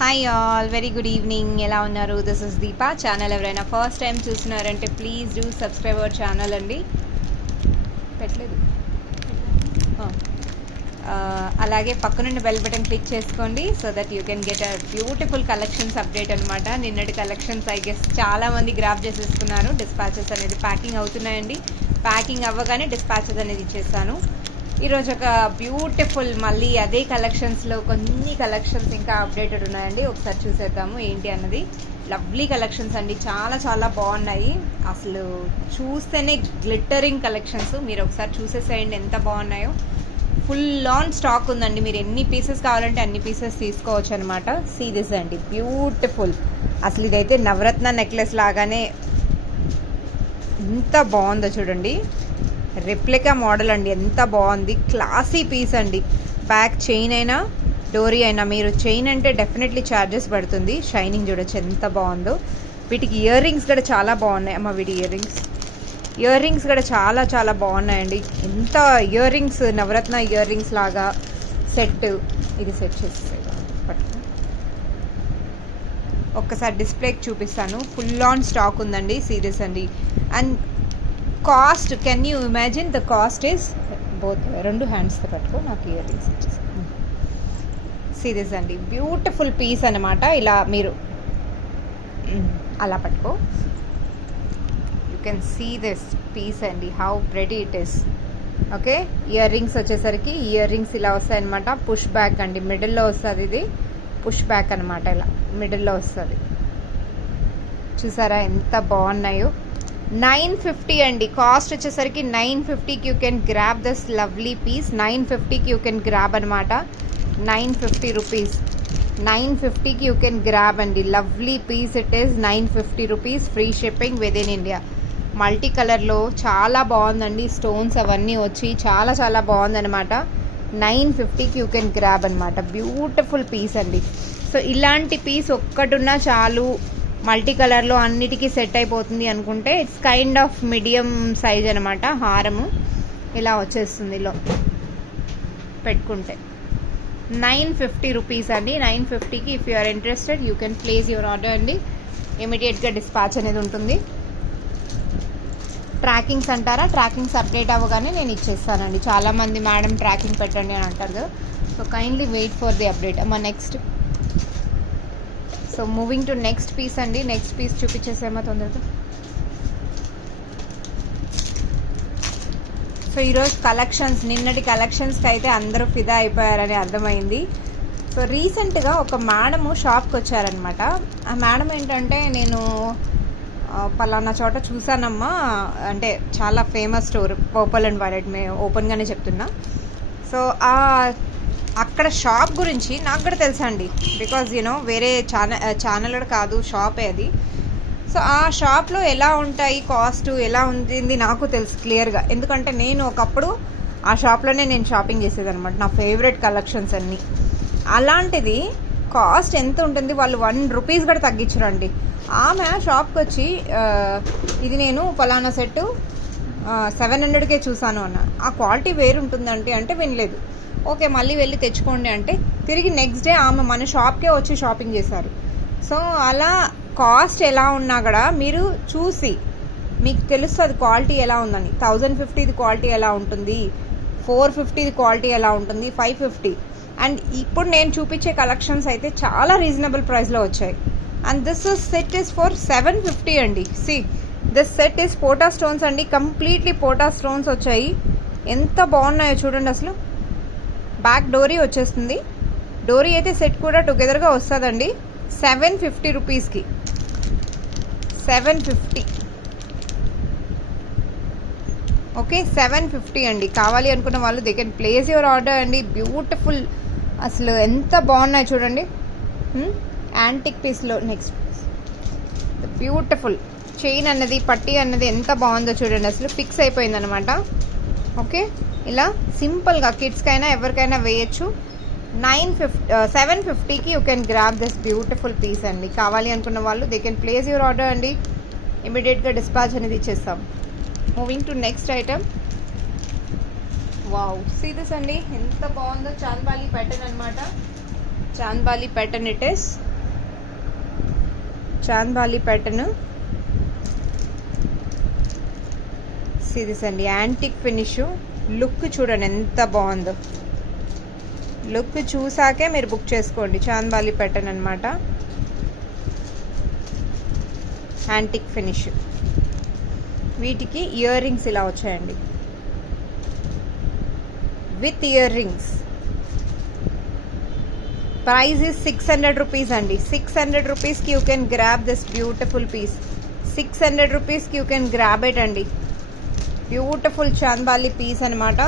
Hi all, very good evening. ఎలా ఉన్నారు? This is Deepa. Channel ఎవరైనా ఫస్ట్ టైం చూస్తున్నారంటే please do subscribe our channel అండి. పెట్టలేదు. అలాగే పక్కనున్న బెల్ బటన్ క్లిక్ చేసుకోండి so that you can get a beautiful collections update అనమాట. నిన్నటి కలెక్షన్స్ ఐ గెస్ చాలామంది గ్రాప్ చేసేసుకున్నారు. డిస్పాచెస్ అనేది ప్యాకింగ్ అవుతున్నాయండి. ప్యాకింగ్ అవ్వగానే డిస్పాచెస్ అనేది ఇచ్చేస్తాను. ఈరోజు ఒక బ్యూటిఫుల్ మళ్ళీ అదే కలెక్షన్స్లో కొన్ని కలెక్షన్స్ ఇంకా అప్డేటెడ్ ఉన్నాయండి. ఒకసారి చూసేద్దాము ఏంటి అన్నది. లవ్లీ కలెక్షన్స్ అండి, చాలా చాలా బాగున్నాయి. అసలు చూస్తేనే గ్లిట్టరింగ్ కలెక్షన్స్. మీరు ఒకసారి చూసేసేయండి ఎంత బాగున్నాయో. ఫుల్ ఆన్ స్టాక్ ఉందండి. మీరు ఎన్ని పీసెస్ కావాలంటే అన్ని పీసెస్ తీసుకోవచ్చు అనమాట. సీ దిస్ అండి, బ్యూటిఫుల్. అసలు ఇదైతే నవరత్న నెక్లెస్ లాగానే ఎంత బాగుందో చూడండి. రెప్లికా మోడల్ అండి, ఎంత బాగుంది. క్లాసీ పీస్ అండి. బ్యాక్ చైన్ అయినా డోరీ అయినా, మీరు చైన్ అంటే డెఫినెట్లీ ఛార్జెస్ పడుతుంది. షైనింగ్ చూడొచ్చు ఎంత బాగుందో. వీటికి ఇయర్ రింగ్స్ కూడా చాలా బాగున్నాయి అమ్మ. వీటి ఇయర్ రింగ్స్ కూడా చాలా చాలా బాగున్నాయండి. ఎంత earrings, Navaratna earrings లాగా సెట్. ఇది సెట్ చేసేసాయి పట్టుకుని ఒక్కసారి డిస్ప్లేకి చూపిస్తాను. ఫుల్ ఆన్ స్టాక్ ఉందండి. సీరియస్ అండి. And cost, can you imagine the cost is both. రెండు హ్యాండ్స్తో పట్టుకో, నాకు ఇయర్ రింగ్స్ ఇచ్చేసి. సీరియస్ అండి, బ్యూటిఫుల్ పీస్ అనమాట. ఇలా మీరు అలా పట్టుకో. You can see this piece అండి, how pretty it is. Okay, earrings వచ్చేసరికి ఇయర్ రింగ్స్ ఇలా వస్తాయి అనమాట. పుష్ బ్యాక్ అండి, మిడిల్లో వస్తుంది. ఇది పుష్ బ్యాక్ అనమాట, ఇలా మిడిల్లో వస్తుంది. చూసారా ఎంత బాగున్నాయో. 950 అండి కాస్ట్ వచ్చేసరికి. 950కి you can grab this lovely piece. 950కి యూ కెన్ గ్రాబ్ అనమాట. 950 రూపీస్. 950కి యూ కెన్ గ్రాబ్ అండి. Lovely piece it is. 950 rupees, free shipping within India. Multi కలర్లో చాలా బాగుందండి. స్టోన్స్ అవన్నీ వచ్చి చాలా చాలా బాగుందనమాట. 950కి యూ కెన్ గ్రాబ్ అనమాట. బ్యూటిఫుల్ పీస్ అండి. సో ఇలాంటి పీస్ ఒక్కటున్నా చాలు, మల్టీ కలర్లో అన్నిటికీ సెట్ అయిపోతుంది అనుకుంటే it's kind of medium size అనమాట. హారము ఇలా వచ్చేస్తుంది ఇలా పెట్టుకుంటే. 950 రూపీస్ అండి. 950కి if you are interested you can place your order అండి. ఇమీడియట్గా డిస్పాచ్ అనేది ఉంటుంది. ట్రాకింగ్స్ అంటారా? ట్రాకింగ్స్ అప్డేట్ అవ్వగానే నేను ఇచ్చేస్తానండి. చాలామంది మేడం ట్రాకింగ్ పెట్టండి అని అంటారు కదా. So kindly wait for the update. అమ్మా next. So moving to next piece అండి. నెక్స్ట్ పీస్ చూపించేసేమో తొందరగా. సో ఈరోజు కలెక్షన్స్, నిన్నటి కలెక్షన్స్కి అయితే అందరూ ఫిదా అయిపోయారని అర్థమైంది. సో రీసెంట్గా ఒక మేడము షాప్కి వచ్చారనమాట. ఆ మేడం ఏంటంటే, నేను పలానా చోట చూసానమ్మా అంటే చాలా famous store, purple and violet, మేము ఓపెన్గానే చెప్తున్నా. సో అక్కడ షాప్ గురించి నాకు కూడా తెలుసా అండి. బికాజ్ యూనో వేరే ఛానల్ కాదు, షాపే అది. సో ఆ షాప్లో ఎలా ఉంటాయి, కాస్ట్ ఎలా ఉంటుంది నాకు తెలుసు క్లియర్గా. ఎందుకంటే నేను ఒకప్పుడు ఆ షాప్లోనే నేను షాపింగ్ చేసేదనమాట. నా ఫేవరెట్ కలెక్షన్స్ అన్నీ. అలాంటిది కాస్ట్ ఎంత ఉంటుంది, వాళ్ళు 1 రూపీస్ కూడా తగ్గించరండి. ఆమె షాప్కి వచ్చి ఇది నేను ఫలానా సెట్ 700కే చూసాను అన్న. ఆ క్వాలిటీ వేరు ఉంటుందంటే అంటే వినలేదు. ఓకే మళ్ళీ వెళ్ళి తెచ్చుకోండి అంటే తిరిగి నెక్స్ట్ డే ఆమె మన షాప్కే వచ్చి షాపింగ్ చేశారు. సో అలా కాస్ట్ ఎలా ఉన్నా కూడా మీరు చూసి మీకు తెలుస్తుంది క్వాలిటీ ఎలా ఉందని. 1050ది క్వాలిటీ ఎలా ఉంటుంది, 450ది క్వాలిటీ ఎలా ఉంటుంది, 550. అండ్ ఇప్పుడు నేను చూపించే కలెక్షన్స్ అయితే చాలా రీజనబుల్ ప్రైస్లో వచ్చాయి. And this set is for 750 అండి. See this set is pota stones అండి. కంప్లీట్లీ పోటా స్టోన్స్ వచ్చాయి. ఎంత బాగున్నాయో చూడండి. అసలు బ్యాక్ డోరీ వచ్చేస్తుంది. డోరీ అయితే సెట్ కూడా టుగెదర్గా వస్తుందండి. 750 రూపీస్కి. 750. ఓకే 750 అండి. కావాలి అనుకున్న వాళ్ళు they can place your order అండి. బ్యూటిఫుల్, అసలు ఎంత బాగున్నాయి చూడండి. యాంటిక్ పీస్లో నెక్స్ట్ పీస్. బ్యూటిఫుల్ చైన్ అన్నది, పట్టీ అన్నది ఎంత బాగుందో చూడండి. అసలు ఫిక్స్ అయిపోయింది అనమాట. ఓకే ఇలా సింపుల్గా కిడ్స్కైనా ఎవరికైనా వేయచ్చు. 750కి you can grab this beautiful piece అండి. కావాలి అనుకున్న వాళ్ళు they can place your order అండి. ఇమీడియట్గా డిస్పాచ్ అనేది ఇచ్చేస్తాం. Moving to next item. Wow, see this అండి, ఎంత బాగుందో. చాంద్బాలి ప్యాటర్న్ అనమాట. Chandbali pattern it is. Chandbali pattern. Series అండి, యాంటిక్ ఫినిష్. లుక్ చూడండి ఎంత బాగుందో. లుక్ చూసాకే మీరు బుక్ చేసుకోండి. చాంద్బాలి ప్యాటర్న్ అనమాట, యాంటిక్ ఫినిష్. వీటికి ఇయర్ రింగ్స్ ఇలా వచ్చాయండి, with ear rings. Price is 600 rupees అండి. 600 రూపీస్కి you can grab this beautiful piece. 600 రూపీస్కి యూ కెన్ గ్రాబ్ ఇట్ అండి. బ్యూటిఫుల్ చాంద్బాలి పీస్ అనమాట.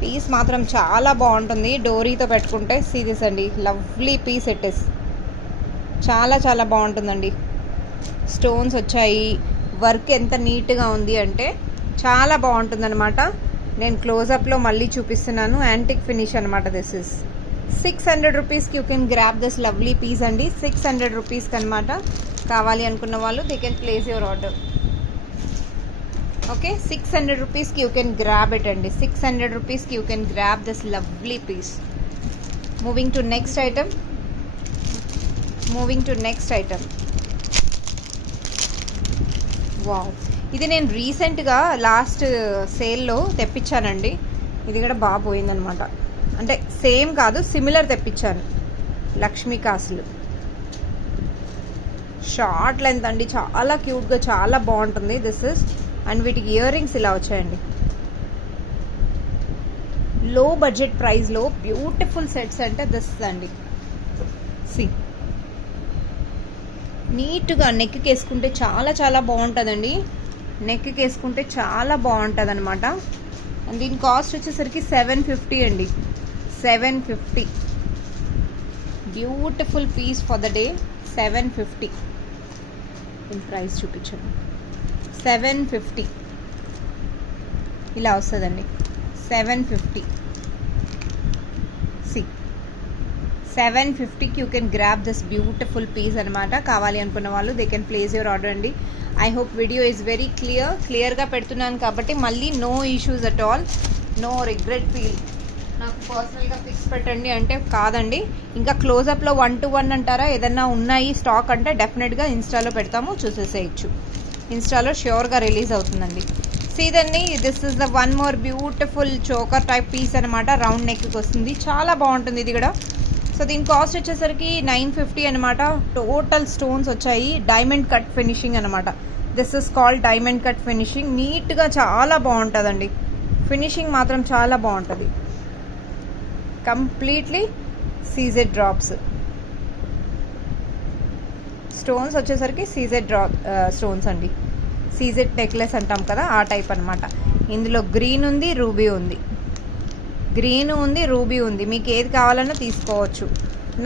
పీస్ మాత్రం చాలా బాగుంటుంది డోరీతో పెట్టుకుంటే. సీరియస్ అండి, లవ్లీ పీస్ ఇట్ ఇస్. చాలా చాలా బాగుంటుందండి. స్టోన్స్ వచ్చాయి, వర్క్ ఎంత నీట్గా ఉంది అంటే చాలా బాగుంటుంది అనమాట. నేను క్లోజప్లో మళ్ళీ చూపిస్తున్నాను. యాంటిక్ ఫినిష్ అనమాట. దిస్ ఇస్ 600 రూపీస్కి you can grab this lovely piece అండి. 600 రూపీస్కి అనమాట. కావాలి అనుకున్న వాళ్ళు they can place your order. Okay, 600 రూపీస్కి యూ కెన్ గ్రాబ్ ఇట్ అండి. 600 రూపీస్కి you can grab this lovely piece. Moving to next item. Wow, ఇది నేను రీసెంట్గా లాస్ట్ సేల్లో తెప్పించానండి. ఇది కూడా బాగా పోయిందనమాట. అంటే సేమ్ కాదు, సిమిలర్ తెప్పించాను. లక్ష్మీ కాసులు షార్ట్ లెంత్ అండి, చాలా క్యూట్గా చాలా బాగుంటుంది. This is. అండ్ వీటికి ఇయర్ రింగ్స్ ఇలా వచ్చాయండి. లో బడ్జెట్ ప్రైస్లో బ్యూటిఫుల్ సెట్స్ అంటే దిస్ అండి. సి, నీట్గా నెక్కి వేసుకుంటే చాలా చాలా బాగుంటుందండి. నెక్కి వేసుకుంటే చాలా బాగుంటుంది అనమాట. అండ్ దీని కాస్ట్ వచ్చేసరికి 750 అండి. 750. Beautiful piece for the day. 750. దీని ప్రైస్ చూపించండి. 750 ఇలా వస్తుందండి. 750. సి, 750కి you can grab this beautiful piece అనమాట. కావాలి అనుకున్న వాళ్ళు they can place your order అండి. I hope video is very క్లియర్గా పెడుతున్నాను కాబట్టి మళ్ళీ no issues at all, no regret feel. నాకు పర్సనల్గా పిక్స్ పెట్టండి అంటే కాదండి. ఇంకా క్లోజప్లో 1 to 1 అంటారా, ఏదన్నా ఉన్నాయి స్టాక్ అంటే డెఫినెట్గా ఇన్స్టాలో పెడతాము, చూసేసేయచ్చు. ఇన్స్టాలో ష్యూర్గా రిలీజ్ అవుతుందండి. సీదండి, this is the one more beautiful choker type piece అనమాట. రౌండ్ నెక్కి వస్తుంది, చాలా బాగుంటుంది ఇది కూడా. సో దీని కాస్ట్ వచ్చేసరికి 950 అనమాట. టోటల్ స్టోన్స్ వచ్చాయి, డైమండ్ కట్ ఫినిషింగ్ అనమాట. This is called diamond cut finishing. నీట్గా చాలా బాగుంటుందండి. ఫినిషింగ్ మాత్రం చాలా బాగుంటుంది. Completely CZ drops. స్టోన్స్ వచ్చేసరికి సీజెడ్ స్టోన్స్ అండి. సీజెడ్ నెక్లెస్ అంటాం కదా, ఆ టైప్ అనమాట. ఇందులో గ్రీన్ ఉంది, రూబీ ఉంది. మీకు ఏది కావాలన్నా తీసుకోవచ్చు.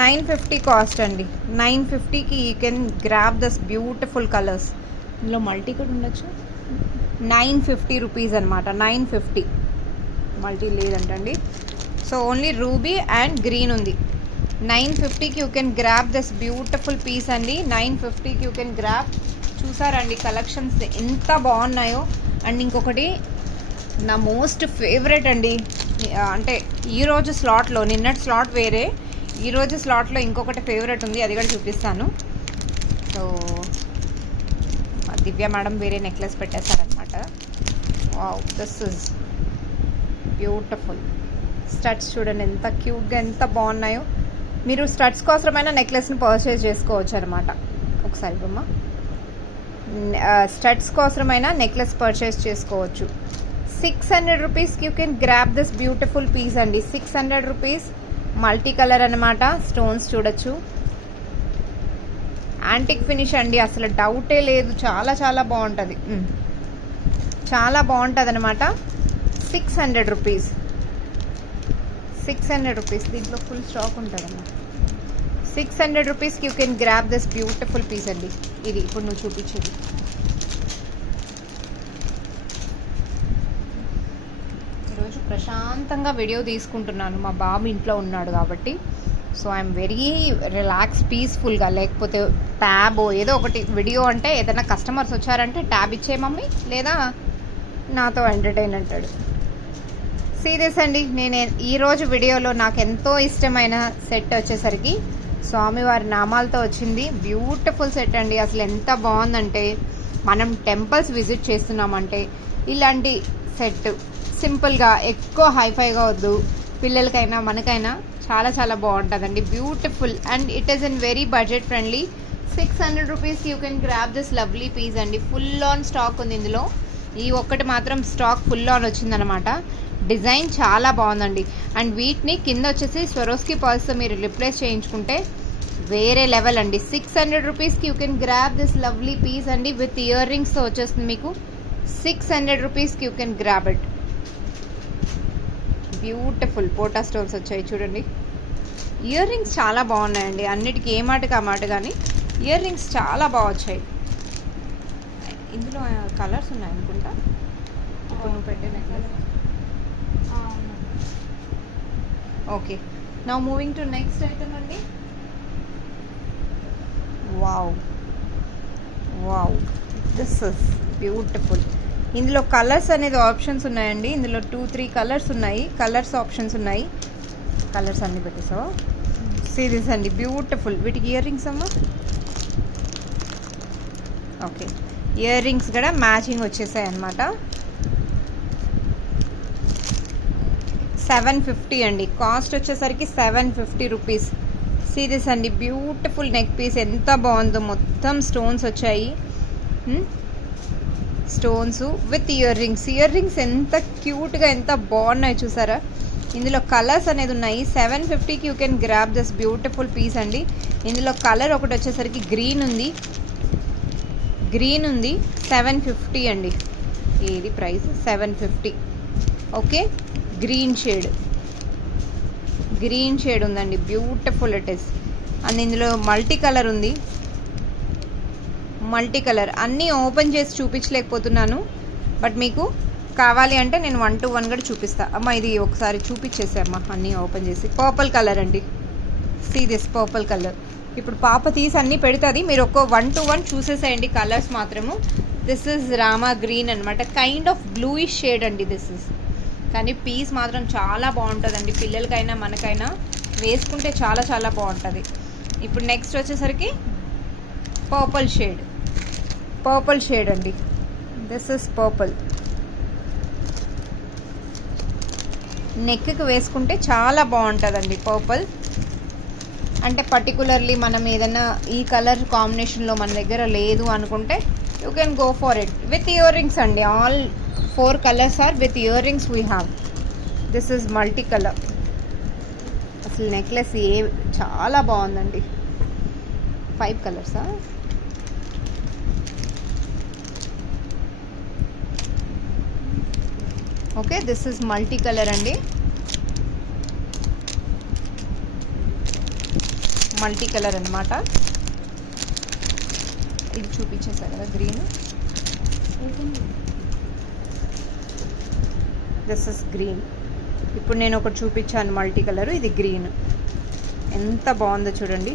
950 కాస్ట్ అండి. 950కి you can grab this beautiful colours. ఇందులో మల్టీ కూడా ఉండొచ్చు. 950 రూపీస్ అనమాట. 950. మల్టీ లేదంటండి. So only ruby and green ఉంది. 950కి you can grab this beautiful piece అండి. 950కి యూ కెన్ గ్రాబ్. చూసారండి కలెక్షన్స్ ఎంత బాగున్నాయో. అండ్ ఇంకొకటి నా మోస్ట్ ఫేవరెట్ అండి, అంటే ఈరోజు స్లాట్లో, నిన్నటి స్లాట్ వేరే, ఈరోజు స్లాట్లో ఇంకొకటి ఫేవరెట్ ఉంది, అది కూడా చూపిస్తాను. సో దివ్య మేడం వేరే నెక్లెస్ పెట్టేశారనమాట. Wow, this is beautiful. Studs చూడండి ఎంత క్యూట్గా ఎంత బాగున్నాయో. మీరు స్టడ్స్ కోసమైనా నెక్లెస్ని పర్చేజ్ చేసుకోవచ్చు అనమాట. ఒకసారి బొమ్మ, స్టడ్స్ కోసమైనా నెక్లెస్ పర్చేజ్ చేసుకోవచ్చు. 600 రూపీస్కి you can grab this beautiful piece అండి. 600 రూపీస్. మల్టీ కలర్ అనమాట. స్టోన్స్ చూడొచ్చు. యాంటిక్ ఫినిష్ అండి, అసలు డౌటే లేదు. చాలా చాలా బాగుంటుంది, చాలా బాగుంటుంది అనమాట. 600 రూపీస్. 600 రూపీస్. దీంట్లో ఫుల్ స్టాక్ ఉంటుంది అన్నమాట. 600 రూపీస్కి you can grab this beautiful piece అండి. ఇది ఇప్పుడు నువ్వు చూపించేది. ఈరోజు ప్రశాంతంగా వీడియో తీసుకుంటున్నాను, మా బాబు ఇంట్లో ఉన్నాడు కాబట్టి. సో ఐఎమ్ వెరీ రిలాక్స్, పీస్ఫుల్గా. లేకపోతే ట్యాబ్ ఏదో ఒకటి, వీడియో అంటే ఏదైనా కస్టమర్స్ వచ్చారంటే ట్యాబ్ ఇచ్చే మమ్మీ, లేదా నాతో ఎంటర్టైన్ అంటాడు. సీరియస్ అండి, నేను ఈరోజు వీడియోలో నాకు ఎంతో ఇష్టమైన సెట్ వచ్చేసరికి స్వామివారి నామాలతో వచ్చింది. బ్యూటిఫుల్ సెట్ అండి. అసలు ఎంత బాగుందంటే, మనం టెంపుల్స్ విజిట్ చేస్తున్నామంటే ఇలాంటి సెట్ సింపుల్గా, ఎక్కువ హైఫైగా వద్దు, పిల్లలకైనా మనకైనా చాలా చాలా బాగుంటుందండి. Beautiful and it is in very budget friendly. 600 రూపీస్కి you can grab this lovely piece అండి. ఫుల్ ఆన్ స్టాక్ ఉంది ఇందులో. ఈ ఒక్కటి మాత్రం స్టాక్ ఫుల్ ఆన్ వచ్చిందనమాట. డిజైన్ చాలా బాగుందండి. అండ్ వీటిని కింద వచ్చేసి స్వరోస్కి పర్ల్స్తో మీరు రిప్లేస్ చేయించుకుంటే వేరే లెవెల్ అండి. 600 రూపీస్కి you can grab this lovely piece అండి. విత్ ఇయర్ రింగ్స్తో వచ్చేస్తుంది మీకు. 600 రూపీస్కి you can grab it. Beautiful pota stones వచ్చాయి చూడండి. ఇయర్ రింగ్స్ చాలా బాగున్నాయండి. అన్నిటికీ ఏ మాటకి ఆ మాట, కానీ ఇయర్ రింగ్స్ చాలా బాగా వచ్చాయి. ఇందులో కలర్స్ ఉన్నాయి అనుకుంటా. ఇప్పుడు నువ్వు పెట్టే necklace. Okay, now moving to next item అండి. Wow wow, this is beautiful. ఇందులో కలర్స్ అనేది ఆప్షన్స్ ఉన్నాయండి. ఇందులో 2-3 కలర్స్ ఉన్నాయి. కలర్స్ ఆప్షన్స్ ఉన్నాయి. కలర్స్ అన్ని పెట్టేసావా? సీరీస్ అండి, బ్యూటిఫుల్. వీటికి ఇయర్ రింగ్స్ అమ్మా. ఓకే, ఇయర్ రింగ్స్ కూడా మ్యాచింగ్ వచ్చేసాయి అన్నమాట. 750 అండి కాస్ట్ వచ్చేసరికి. 750 రూపీస్. సీరీస్ అండి, బ్యూటిఫుల్ నెక్ పీస్. ఎంత బాగుందో, మొత్తం స్టోన్స్ వచ్చాయి. Stones with earrings. Earrings ఎంత క్యూట్గా, ఎంత బాగున్నాయి చూసారా. ఇందులో కలర్స్ అనేది ఉన్నాయి. 750కి you can grab this beautiful piece అండి. ఇందులో కలర్ ఒకటి వచ్చేసరికి గ్రీన్ ఉంది. 750 అండి. ఏది ప్రైస్? 750. ఓకే, గ్రీన్ షేడ్ ఉందండి. Beautiful it is. అండ్ ఇందులో మల్టీ కలర్ ఉంది. మల్టీ కలర్ అన్నీ ఓపెన్ చేసి చూపించలేకపోతున్నాను, బట్ మీకు కావాలి అంటే నేను 1 to 1 కూడా చూపిస్తా. అమ్మ ఇది ఒకసారి చూపించేసే అమ్మ, అన్నీ ఓపెన్ చేసి. పర్పుల్ కలర్ అండి. See this purple colour. ఇప్పుడు పాప తీసి అన్నీ పెడుతుంది, మీరు ఒక 1 to 1 చూసేసేయండి కలర్స్ మాత్రము. దిస్ ఇస్ రామా గ్రీన్ అనమాట. కైండ్ ఆఫ్ బ్లూయిష్ షేడ్ అండి దిస్ ఇస్. కానీ పీస్ మాత్రం చాలా బాగుంటుందండి. పిల్లలకైనా మనకైనా వేసుకుంటే చాలా చాలా బాగుంటుంది. ఇప్పుడు నెక్స్ట్ వచ్చేసరికి పర్పుల్ షేడ్ అండి. This is purple. నెక్కి వేసుకుంటే చాలా బాగుంటుందండి పర్పుల్. అంటే పర్టికులర్లీ మనం ఏదైనా ఈ కలర్ కాంబినేషన్లో మన దగ్గర లేదు అనుకుంటే you can go for it. With earrings అండి. All 4 colours are with earrings we have. This is multi colour. అసలు నెక్లెస్ చాలా బాగుందండి. 5 కలర్సా? Okay, this is multi colour అండి. మల్టీ కలర్ అనమాట. ఇది చూపించేసా కదా గ్రీన్. This is green. ఇప్పుడు నేను ఒకటి చూపించాను మల్టీ కలర్. ఇది గ్రీన్. ఎంత బాగుందో చూడండి.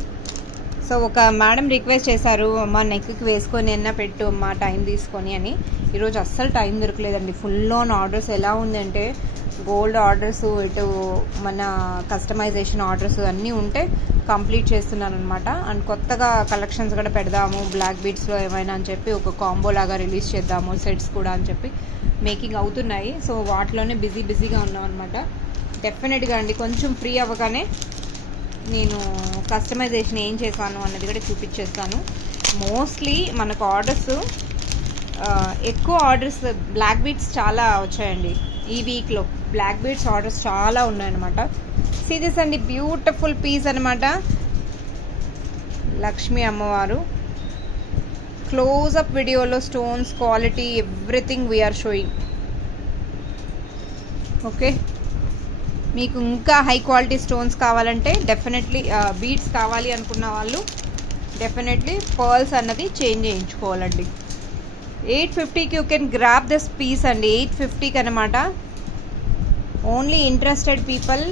సో ఒక మేడం రిక్వెస్ట్ చేశారు, అమ్మ నెక్కి వేసుకొని అన్నా పెట్టు అమ్మ టైం తీసుకొని అని. ఈరోజు అస్సలు టైం దొరకలేదండి. Full on orders. ఎలా ఉందంటే గోల్డ్ ఆర్డర్స్, ఇటు మన కస్టమైజేషన్ ఆర్డర్స్ అన్నీ ఉంటే కంప్లీట్ చేస్తున్నాను అనమాట. అండ్ కొత్తగా కలెక్షన్స్ కూడా పెడదాము బ్లాక్ బీడ్స్లో ఏమైనా అని చెప్పి, ఒక కాంబో లాగా రిలీజ్ చేద్దాము, సెట్స్ కూడా అని చెప్పి మేకింగ్ అవుతున్నాయి. సో వాటిలోనే బిజీగా ఉన్నాం అనమాట. డెఫినెట్గా అండి కొంచెం ఫ్రీ అవ్వగానే నేను కస్టమైజేషన్ ఏం చేశాను అన్నది కూడా చూపించేస్తాను. మోస్ట్లీ మనకు ఆర్డర్స్ ఎక్కువ ఆర్డర్స్ బ్లాక్ బీడ్స్ చాలా వచ్చాయండి ఈ వీక్లో. బ్లాక్ బీడ్స్ ఆర్డర్స్ చాలా ఉన్నాయన్నమాట. సీరియస్ అండి, బ్యూటిఫుల్ పీస్ అనమాట. లక్ష్మీ అమ్మవారు. క్లోజ్అప్ వీడియోలో stones quality everything we are showing. Okay, మీకు ఇంకా హై క్వాలిటీ స్టోన్స్ కావాలంటే డెఫినెట్లీ బీడ్స్ కావాలి అనుకున్న వాళ్ళు డెఫినెట్లీ పర్ల్స్ అన్నది చేంజ్ చేయించుకోవాలండి. 850కి you can grab this piece అండి. 850కి అనమాట. Only interested people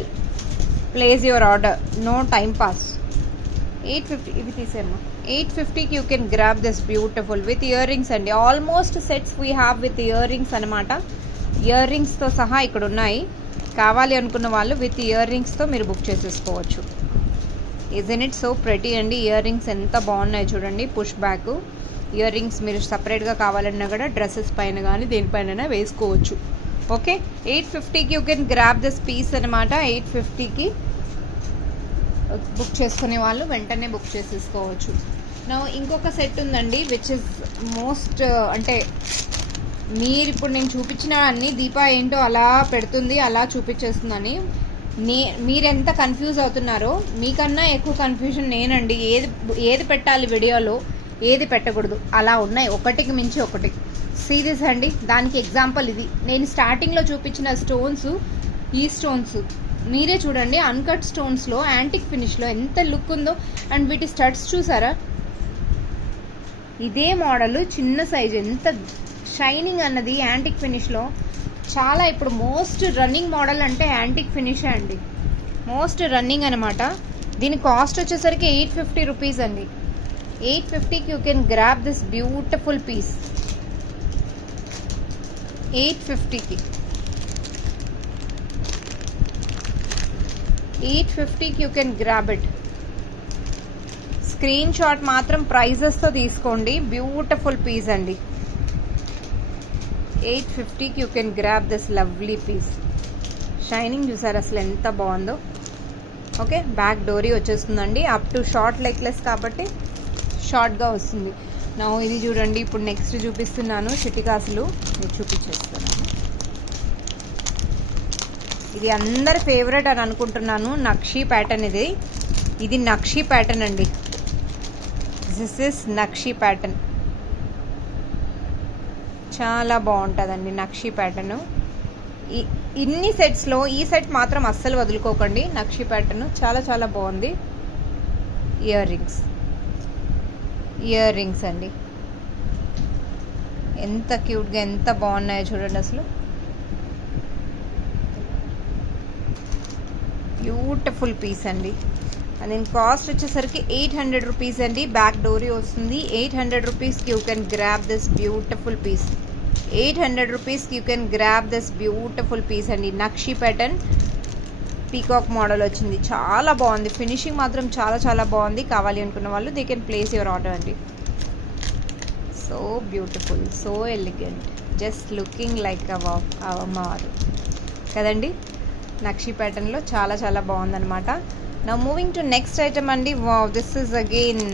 place your order, no time pass. 850 ఇవి తీసేమ్మా. 850కి you can grab this beautiful with earrings అండి. Almost sets we have with earrings అనమాట. ఇయర్ రింగ్స్తో సహా ఇక్కడ ఉన్నాయి. కావాలి అనుకున్న వాళ్ళు విత్ ఇయర్ రింగ్స్తో మీరు బుక్ చేసేసుకోవచ్చు. ఇజన్ ఇట్ సో ప్రెటీ అండి. ఇయర్ రింగ్స్ ఎంత బాగున్నాయి చూడండి. పుష్ బ్యాక్ ఇయర్ రింగ్స్ మీరు సపరేట్గా కావాలన్నా కూడా డ్రెస్సెస్ పైన కానీ దేనిపైన వేసుకోవచ్చు. ఓకే, 850కి you can grab this piece అనమాట. 850కి బుక్ చేసుకునే వాళ్ళు వెంటనే బుక్ చేసేసుకోవచ్చు. నా ఇంకొక సెట్ ఉందండి విచ్ ఇస్ మోస్ట్ అంటే మీరు ఇప్పుడు నేను చూపించిన అన్ని దీపా ఏంటో అలా పెడుతుంది, అలా చూపించేస్తుందని మీరెంత కన్ఫ్యూజ్ అవుతున్నారో మీకన్నా ఎక్కువ కన్ఫ్యూజన్ నేనండి. ఏది పెట్టాలి వీడియోలో, ఏది పెట్టకూడదు, అలా ఉన్నాయి ఒకటికి మించి ఒకటి. సీరియస్ అండి. దానికి ఎగ్జాంపుల్ ఇది. నేను స్టార్టింగ్లో చూపించిన స్టోన్స్, ఈ స్టోన్స్ మీరే చూడండి. అన్కట్ స్టోన్స్లో యాంటిక్ ఫినిష్లో ఎంత లుక్ ఉందో. అండ్ వీటి స్టడ్స్ చూసారా, ఇదే మోడల్ చిన్న సైజు, ఎంత షైనింగ్ అన్నది యాంటిక్ ఫినిష్లో. చాలా ఇప్పుడు మోస్ట్ రన్నింగ్ మోడల్ అంటే యాంటిక్ ఫినిష్ అండి, మోస్ట్ రన్నింగ్ అనమాట. దీని కాస్ట్ వచ్చేసరికి 850 రూపీస్ అండి. 850కి you can grab this beautiful piece. 850కి 850కి you can grab it. Screenshot మాత్రం ప్రైజెస్తో తీసుకోండి. బ్యూటిఫుల్ పీస్ అండి. 850కి you can grab this lovely piece. Shining చూసారు అసలు ఎంత బాగుందో. ఓకే, బ్యాక్ డోరీ వచ్చేస్తుందండి. అప్ టు షార్ట్ లెగ్లెస్ కాబట్టి షార్ట్గా వస్తుంది. నా ఇది చూడండి, ఇప్పుడు నెక్స్ట్ చూపిస్తున్నాను చిటికాసులు, ఇది చూపించేస్తున్నాను. ఇది అందరి ఫేవరెట్ అని అనుకుంటున్నాను. నక్షీ ప్యాటర్న్ ఇది నక్షీ ప్యాటర్న్ అండి. This is nakshi pattern. చాలా బాగుంటుందండి నక్షీ ప్యాటర్ను. ఇన్ని సెట్స్లో ఈ సెట్ మాత్రం అస్సలు వదులుకోకండి. నక్షీ ప్యాటర్న్ చాలా చాలా బాగుంది. ఇయర్ రింగ్స్ అండి ఎంత క్యూట్గా ఎంత బాగున్నాయో చూడండి అసలు. బ్యూటిఫుల్ పీస్ అండి. దీని కాస్ట్ వచ్చేసరికి 800 రూపీస్ అండి. బ్యాక్ డోరీ వస్తుంది. 800 రూపీస్కి you can grab this beautiful piece. 800 రూపీస్కి you can grab this beautiful piece అండి. నక్షీ ప్యాటర్న్ పీకాక్ మోడల్ వచ్చింది. చాలా బాగుంది. ఫినిషింగ్ మాత్రం చాలా చాలా బాగుంది. కావాలి అనుకున్న వాళ్ళు they can place your order అండి. So beautiful, so elegant, just looking like అమ్మవారు కదండి. నక్షీ ప్యాటర్న్లో చాలా చాలా బాగుందనమాట. నా మూవింగ్ టు నెక్స్ట్ ఐటమ్ అండి. Wow, this is again.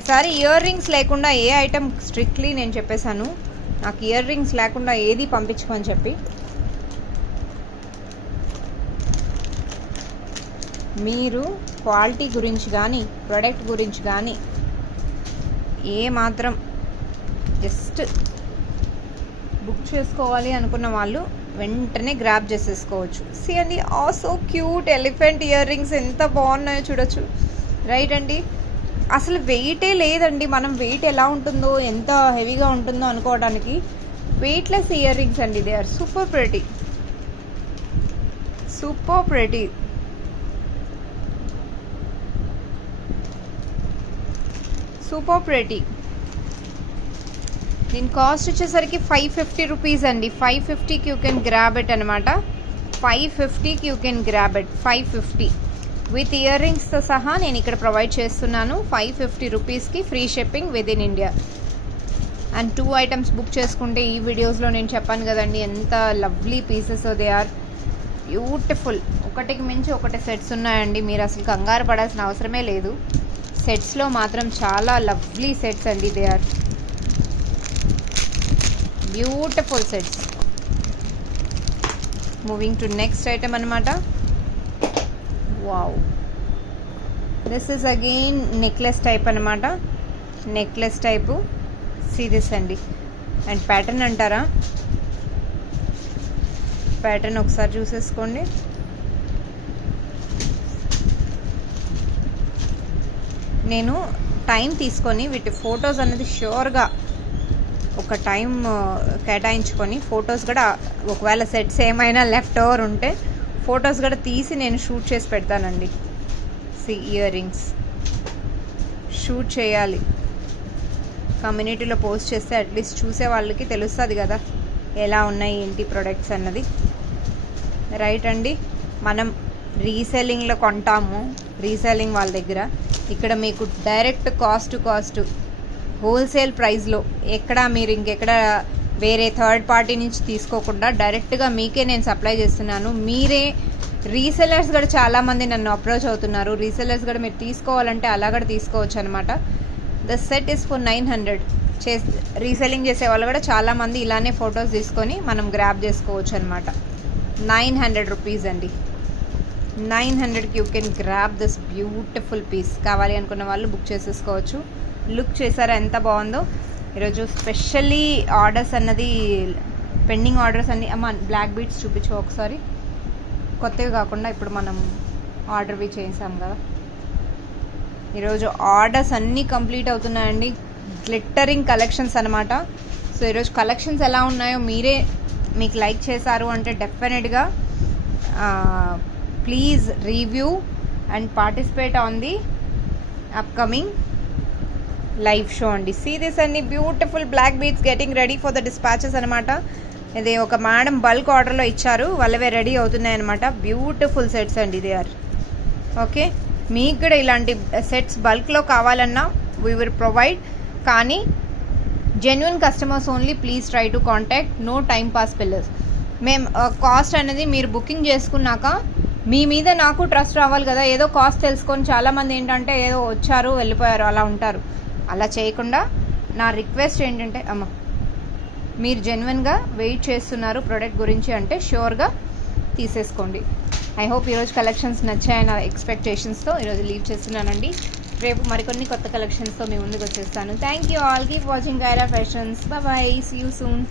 ఈసారి ఇయర్ రింగ్స్ లేకుండా ఏ ఐటమ్ స్ట్రిక్ట్లీ నేను చెప్పేశాను, నాకు ఇయర్ రింగ్స్ లేకుండా ఏది పంపించుకొని చెప్పి. మీరు క్వాలిటీ గురించి కానీ ప్రోడక్ట్ గురించి కానీ ఏ మాత్రం జస్ట్ బుక్ చేసుకోవాలి అనుకున్న వాళ్ళు వెంటనే గ్రాబ్ చేసేసుకోవచ్చు. సి అండి, so cute elephant ear rings ఎంత బాగున్నాయో చూడొచ్చు. రైట్ అండి, అసలు వెయిటే లేదండి. మనం వెయిట్ ఎలా ఉంటుందో, ఎంత హెవీగా ఉంటుందో అనుకోవడానికి వెయిట్లెస్ ఇయర్ రింగ్స్ అండి. They are super pretty, super pretty. Super pretty. దీని కాస్ట్ వచ్చేసరికి 550 రూపీస్ అండి. 550కి యూ కెన్ గ్రాబ్ ఇట్ అనమాట. 550కి you can grab it. 550 with ఇయర్ రింగ్స్తో సహా నేను ఇక్కడ ప్రొవైడ్ చేస్తున్నాను. 550 రూపీస్కి free shipping within India. And 2 items book చేసుకుంటే ఈ వీడియోస్లో నేను చెప్పాను కదండి ఎంత lovely pieces. They are beautiful. ఒకటికి మించి ఒకటి సెట్స్ ఉన్నాయండి. మీరు అసలు కంగారు పడాల్సిన అవసరమే లేదు. సెట్స్లో మాత్రం చాలా లవ్లీ సెట్స్ అండి. They are beautiful sets. Moving to next item అనమాట. Wow, this is again necklace type అనమాట. నెక్లెస్ టైపు సిరీస్ అండి. అండ్ ప్యాటర్న్ అంటారా, ప్యాటర్న్ ఒకసారి చూసేసుకోండి. నేను టైం తీసుకొని వీటి ఫొటోస్ అనేది ష్యూర్గా ఒక టైం కేటాయించుకొని ఫొటోస్ కూడా, ఒకవేళ సెట్స్ ఏమైనా లెఫ్ట్ ఓవర్ ఉంటే ఫొటోస్ కూడా తీసి నేను షూట్ చేసి పెడతానండి. ఇయర్ రింగ్స్ షూట్ చేయాలి, కమ్యూనిటీలో పోస్ట్ చేస్తే అట్లీస్ట్ చూసే వాళ్ళకి తెలుస్తుంది కదా ఎలా ఉన్నాయి ఏంటి ప్రొడక్ట్స్ అన్నది. రైట్ అండి, మనం రీసెల్లింగ్లో కొంటాము, రీసెల్లింగ్ వాళ్ళ దగ్గర. ఇక్కడ మీకు డైరెక్ట్ కాస్ట్ హోల్సేల్ ప్రైస్లో ఎక్కడ మీరు ఇంకెక్కడ వేరే థర్డ్ పార్టీ నుంచి తీసుకోకుండా డైరెక్ట్గా మీకే నేను సప్లై చేస్తున్నాను. మీరే రీసెలర్స్ కూడా చాలామంది నన్ను అప్రోచ్ అవుతున్నారు. రీసెలర్స్ కూడా మీరు తీసుకోవాలంటే అలా కూడా తీసుకోవచ్చు అనమాట. The set is for 900. Reselling చేసే వాళ్ళు కూడా చాలామంది ఇలానే ఫొటోస్ తీసుకొని మనం గ్రాబ్ చేసుకోవచ్చు అనమాట. 900 రూపీస్ అండి. 900కి you can grab this beautiful piece. కావాలి అనుకున్న వాళ్ళు బుక్ చేసేసుకోవచ్చు. లుక్ చేసారా ఎంత బాగుందో. ఈరోజు స్పెషల్లీ ఆర్డర్స్ అన్నది పెండింగ్ ఆర్డర్స్ అన్ని అమ్మ బ్లాక్ బీడ్స్ చూపించు ఒకసారి, కొత్తవి కాకుండా ఇప్పుడు మనం ఆర్డర్వి చేసాం కదా. ఈరోజు ఆర్డర్స్ అన్నీ కంప్లీట్ అవుతున్నాయండి. గ్లిట్టరింగ్ కలెక్షన్స్ అనమాట. సో ఈరోజు కలెక్షన్స్ ఎలా ఉన్నాయో మీరే మీకు లైక్ చేశారు అంటే డెఫినెట్గా please review and participate on the upcoming live show అండి. సీ దిస్ అన్ని beautiful black beads getting ready for the dispatches అనమాట. ఇది ఒక మేడం బల్క్ ఆర్డర్లో ఇచ్చారు, వాళ్ళవే రెడీ అవుతున్నాయి అనమాట. బ్యూటిఫుల్ సెట్స్ అండి ఇది ఆర్. ఓకే, మీకు కూడా ఇలాంటి సెట్స్ బల్క్లో కావాలన్నా వీ విల్ ప్రొవైడ్. కానీ genuine customers only, please try to contact. No time pass pillars. మేము కాస్ట్ అనేది మీరు బుకింగ్ చేసుకున్నాక మీ మీద నాకు ట్రస్ట్ రావాలి కదా. ఏదో కాస్ట్ తెలుసుకొని చాలామంది ఏంటంటే ఏదో వచ్చారు వెళ్ళిపోయారు అలా ఉంటారు. అలా చేయకుండా నా రిక్వెస్ట్ ఏంటంటే మీరు జెన్యున్గా వెయిట్ చేస్తున్నారు ప్రోడక్ట్ గురించి అంటే ష్యూర్గా తీసేసుకోండి. ఐ హోప్ ఈరోజు కలెక్షన్స్ నచ్చాయన్న ఎక్స్పెక్టేషన్స్తో ఈరోజు లీవ్ చేస్తున్నానండి. రేపు మరికొన్ని కొత్త కలెక్షన్స్తో మీ ముందుకు వచ్చేస్తాను. Thank you all. Keep watching Gaira fashions. Bye, see you soon.